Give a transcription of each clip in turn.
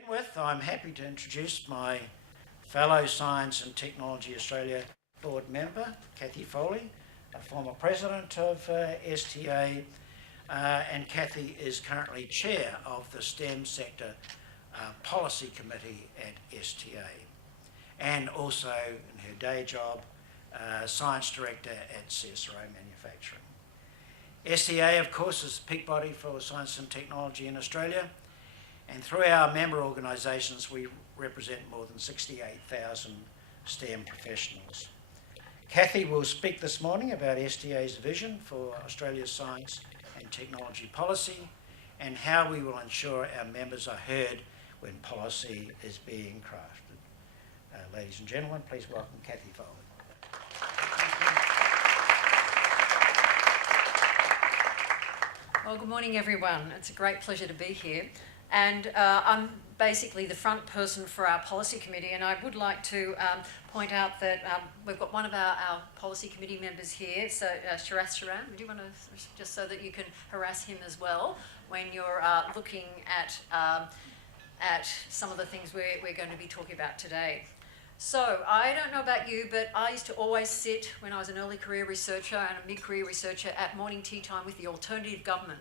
begin with, I'm happy to introduce my fellow Science and Technology Australia board member, Cathy Foley, a former president of STA, and Cathy is currently chair of the STEM Sector Policy Committee at STA, and also in her day job, Science Director at CSIRO Manufacturing. STA, of course, is the peak body for science and technology in Australia, and through our member organisations we represent more than 68,000 STEM professionals. Cathy will speak this morning about STA's vision for Australia's science and technology policy and how we will ensure our members are heard when policy is being crafted. Ladies and gentlemen, please welcome Cathy Foley. Well, good morning everyone. It's a great pleasure to be here. And I'm basically the front person for our policy committee, and I would like to point out that we've got one of our policy committee members here, so Sharath Sharan. Would you want to, just so that you can harass him as well when you're looking at some of the things we're going to be talking about today. So I don't know about you, but I used to always sit when I was an early career researcher and a mid-career researcher at morning tea time with the alternative government.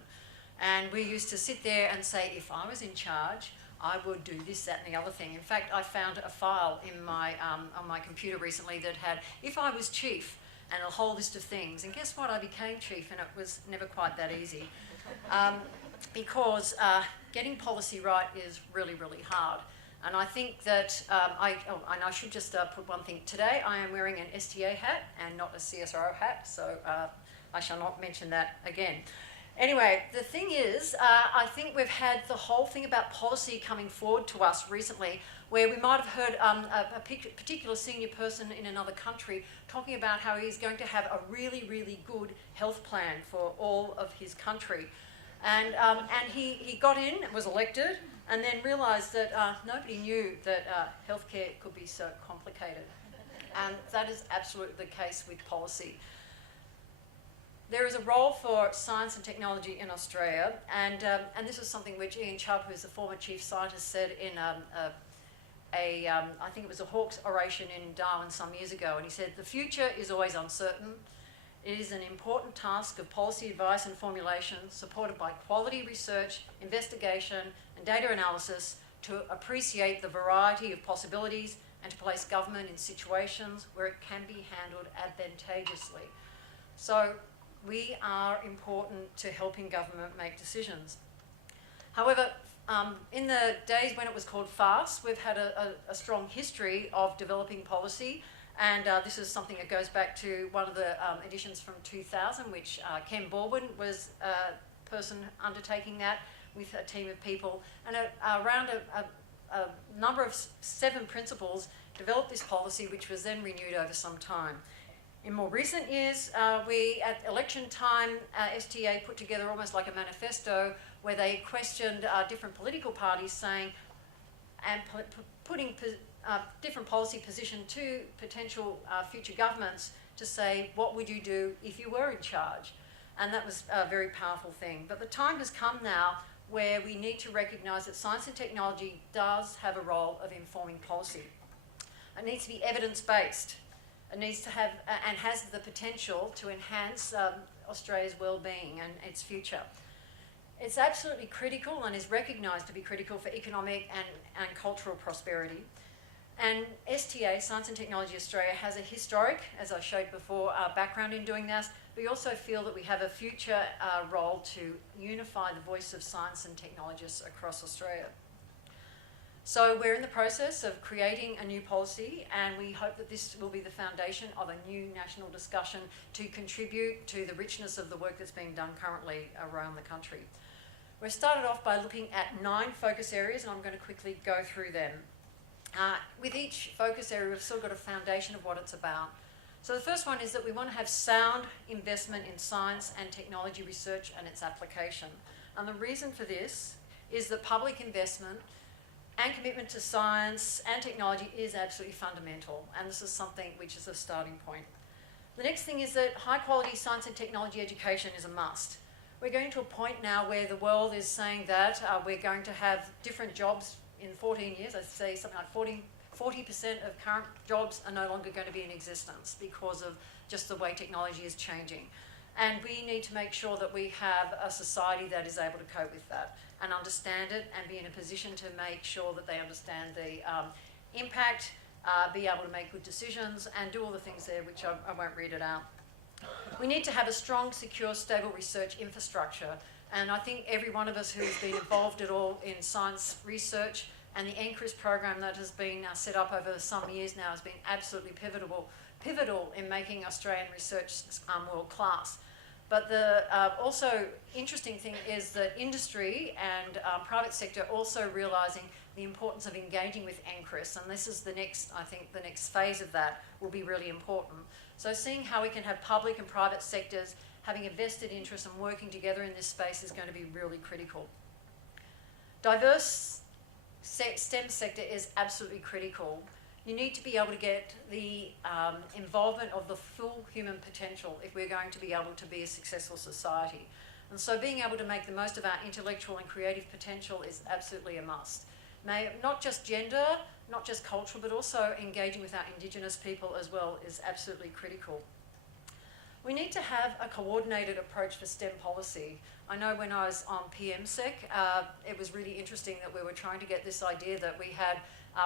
And we used to sit there and say, if I was in charge, I would do this, that and the other thing. In fact, I found a file in my, on my computer recently that had, if I was chief, and a whole list of things. And guess what? I became chief, and it was never quite that easy. Because getting policy right is really, really hard. And I think that, and I should just put one thing. Today I am wearing an STA hat and not a CSIRO hat, so I shall not mention that again. Anyway, the thing is, I think we've had the whole thing about policy coming forward to us recently, where we might have heard a particular senior person in another country talking about how he's going to have a really, really good health plan for all of his country. And he got in, was elected, and then realised that nobody knew that healthcare could be so complicated. And that is absolutely the case with policy. There is a role for science and technology in Australia, and this is something which Ian Chubb, who's the former chief scientist, said in I think it was a Hawke's oration in Darwin some years ago, and he said, "The future is always uncertain. It is an important task of policy advice and formulation supported by quality research, investigation and data analysis to appreciate the variety of possibilities and to place government in situations where it can be handled advantageously." So we are important to helping government make decisions. However, in the days when it was called FAST, we've had a strong history of developing policy. And this is something that goes back to one of the editions from 2000, which Ken Baldwin was a person undertaking that with a team of people. And around a number of 7 principles developed this policy, which was then renewed over some time. In more recent years, at election time, STA put together almost like a manifesto where they questioned different political parties saying, and putting different policy position to potential future governments to say, what would you do if you were in charge? And that was a very powerful thing. But the time has come now where we need to recognise that science and technology does have a role of informing policy. It needs to be evidence-based. It needs to have, and has the potential to enhance Australia's well-being and its future. It's absolutely critical and is recognised to be critical for economic and cultural prosperity. And STA, Science and Technology Australia, has a historic, as I showed before, background in doing this. We also feel that we have a future role to unify the voice of science and technologists across Australia. So we're in the process of creating a new policy, and we hope that this will be the foundation of a new national discussion to contribute to the richness of the work that's being done currently around the country. We've started off by looking at 9 focus areas, and I'm going to quickly go through them. With each focus area, we've still got a foundation of what it's about. So the first one is that we want to have sound investment in science and technology research and its application. And the reason for this is that public investment and commitment to science and technology is absolutely fundamental, and this is something which is a starting point. The next thing is that high quality science and technology education is a must. We're going to a point now where the world is saying that we're going to have different jobs in 14 years, I'd say something like 40% of current jobs are no longer going to be in existence because of just the way technology is changing. And we need to make sure that we have a society that is able to cope with that and understand it and be in a position to make sure that they understand the impact, be able to make good decisions and do all the things there, which I won't read it out. We need to have a strong, secure, stable research infrastructure. And I think every one of us who's been involved at all in science research and the NCRIS program that has been set up over some years now has been absolutely pivotal in making Australian research world class. But the also interesting thing is that industry and private sector also realising the importance of engaging with NCRIS, and this is the next, I think, the next phase of that will be really important. So seeing how we can have public and private sectors having a vested interest and working together in this space is going to be really critical. Diverse STEM sector is absolutely critical. You need to be able to get the involvement of the full human potential if we're going to be able to be a successful society. And so being able to make the most of our intellectual and creative potential is absolutely a must. Not just gender, not just cultural, but also engaging with our Indigenous people as well is absolutely critical. We need to have a coordinated approach for STEM policy. I know when I was on PMSEC, it was really interesting that we were trying to get this idea that we had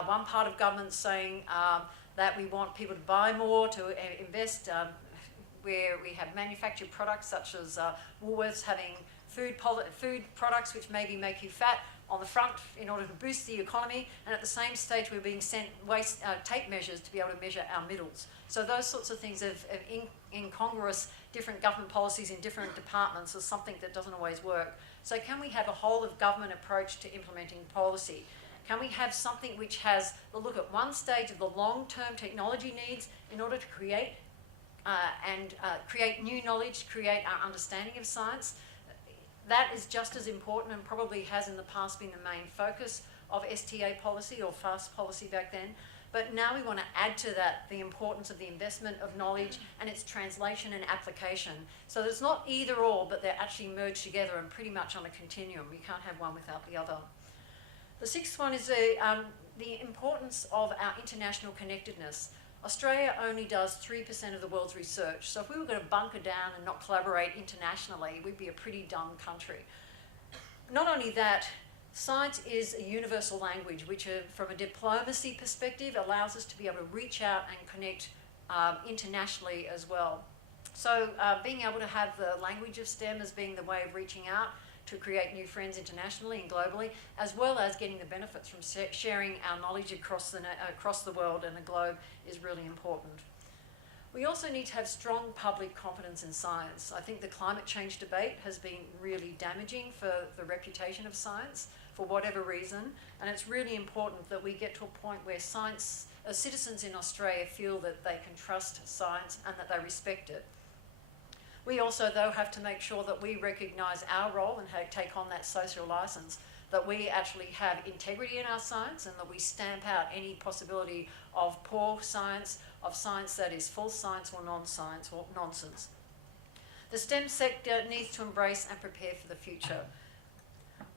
one part of government saying that we want people to buy more, to invest, where we have manufactured products such as Woolworths having food products which maybe make you fat on the front in order to boost the economy, and at the same stage we're being sent tape measures to be able to measure our middles. So those sorts of things of incongruous different government policies in different departments is something that doesn't always work. So can we have a whole of government approach to implementing policy? Can we have something which has a look at one stage of the long-term technology needs in order to create create new knowledge, create our understanding of science? That is just as important and probably has in the past been the main focus of STA policy or FAST policy back then. But now we want to add to that the importance of the investment of knowledge and its translation and application. So that it's not either or, but they're actually merged together and pretty much on a continuum. You can't have one without the other. The sixth one is the importance of our international connectedness. Australia only does 3% of the world's research. So if we were going to bunker down and not collaborate internationally, we'd be a pretty dumb country. Not only that, science is a universal language, which from a diplomacy perspective allows us to be able to reach out and connect internationally as well. So being able to have the language of STEM as being the way of reaching out to create new friends internationally and globally, as well as getting the benefits from sharing our knowledge across the world and the globe is really important. We also need to have strong public confidence in science. I think the climate change debate has been really damaging for the reputation of science for whatever reason, and it's really important that we get to a point where citizens in Australia feel that they can trust science and that they respect it. We also, though, have to make sure that we recognise our role and take on that social licence, that we actually have integrity in our science and that we stamp out any possibility of poor science, of science that is false science or non-science or nonsense. The STEM sector needs to embrace and prepare for the future.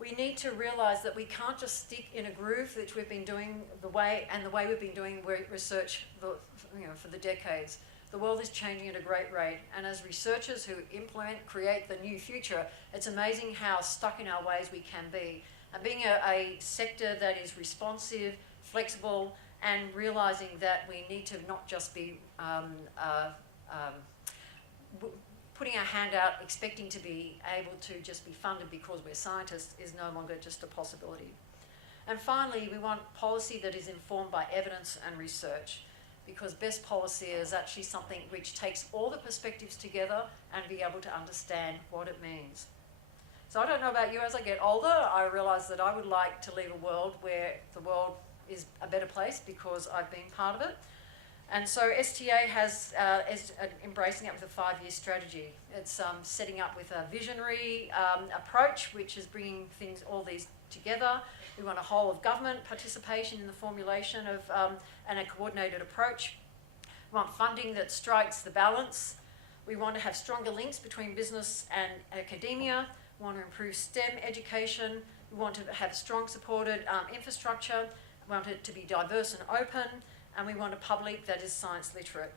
We need to realise that we can't just stick in a groove which we've been doing the way we've been doing research for the decades. The world is changing at a great rate, and as researchers who create the new future, it's amazing how stuck in our ways we can be. And being a sector that is responsive, flexible, and realising that we need to not just be putting our hand out, expecting to be able to just be funded because we're scientists is no longer just a possibility. And finally, we want policy that is informed by evidence and research, because best policy is actually something which takes all the perspectives together and be able to understand what it means. So I don't know about you, as I get older, I realise that I would like to leave a world where the world is a better place because I've been part of it. And so STA is embracing that with a 5-year strategy. It's setting up with a visionary approach, which is bringing all these together. We want a whole of government participation in the formulation of and a coordinated approach. We want funding that strikes the balance. We want to have stronger links between business and academia. We want to improve STEM education, We want to have strong supported infrastructure. We want it to be diverse and open, and we want a public that is science literate.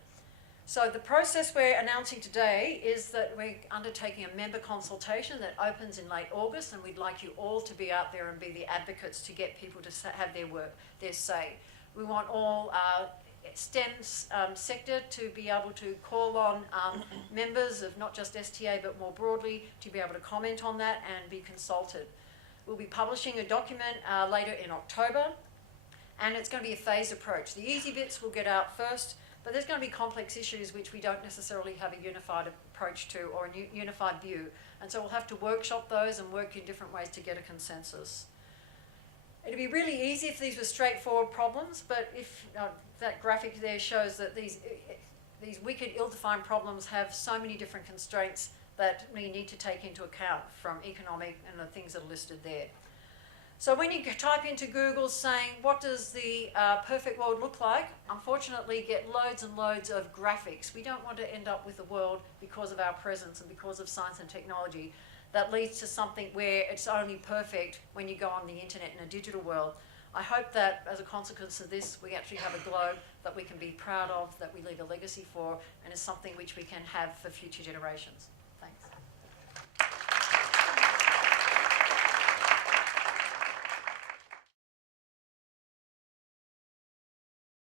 So the process we're announcing today is that we're undertaking a member consultation that opens in late August, and we'd like you all to be out there and be the advocates to get people to have their say. We want all STEM sector to be able to call on members of not just STA but more broadly to be able to comment on that and be consulted. We'll be publishing a document later in October, and it's going to be a phased approach. The easy bits will get out first, but there's going to be complex issues which we don't necessarily have a unified approach to or a unified view. And so we'll have to workshop those and work in different ways to get a consensus. It'd be really easy if these were straightforward problems, but if that graphic there shows that these wicked, ill-defined problems have so many different constraints that we need to take into account, from economic and the things that are listed there. So when you type into Google saying, what does the perfect world look like? Unfortunately, get loads and loads of graphics. We don't want to end up with a world, because of our presence and because of science and technology, that leads to something where it's only perfect when you go on the internet in a digital world. I hope that as a consequence of this, we actually have a globe that we can be proud of, that we leave a legacy for, and is something which we can have for future generations.